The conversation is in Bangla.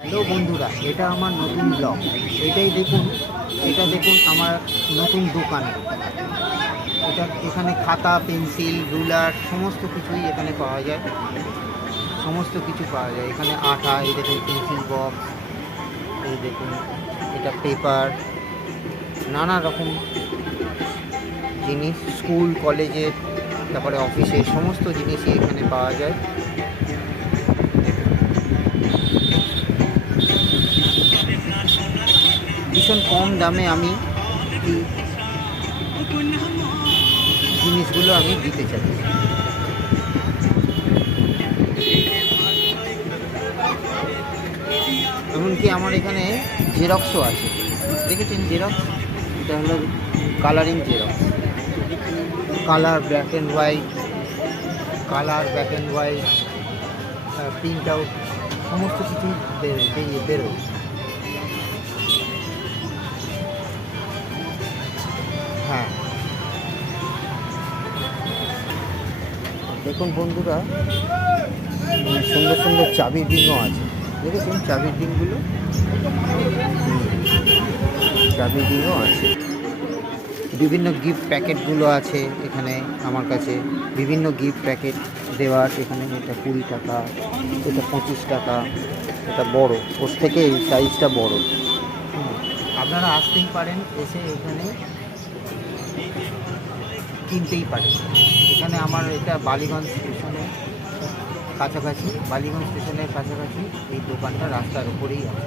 হ্যালো বন্ধুরা, এটা আমার নতুন ব্লগ। এটা দেখুন আমার নতুন দোকান। এখানে খাতা, পেন্সিল, রুলার সমস্ত কিছুই এখানে পাওয়া যায়। এখানে আঠা, এই দেখুন পেন্সিল বক্স, এই দেখুন এটা পেপার, নানা রকম জিনিস, স্কুল কলেজের, তারপরে অফিসে সমস্ত জিনিসই এখানে পাওয়া যায়। ভীষণ কম দামে আমি এই জিনিসগুলো আমি দিতে চাই। এমনকি আমার এখানে জেরক্সও আছে, দেখেছেন জেরক্স? এটা হলো colouring xerox, colour black and white, print out সমস্ত কিছুই বেরোয়। হ্যাঁ, দেখুন বন্ধুরা, সুন্দর সুন্দর চাবির রিংও আছে, দেখেছেন চাবির রিংগুলো? চাবির রিংও আছে, বিভিন্ন গিফট প্যাকেটগুলো আছে এখানে আমার কাছে, বিভিন্ন গিফট প্যাকেট দেওয়ার। এখানে এটা 20 টাকা, এটা 25 টাকা, এটা বড়, ওর থেকে এই সাইজটা বড়। আপনারা আসতেই পারেন, এসে এখানে কিনতেই পারেন। এখানে আমার এটা বালিগঞ্জ স্টেশনের কাছাকাছি এই দোকানটা রাস্তার উপরেই আছে।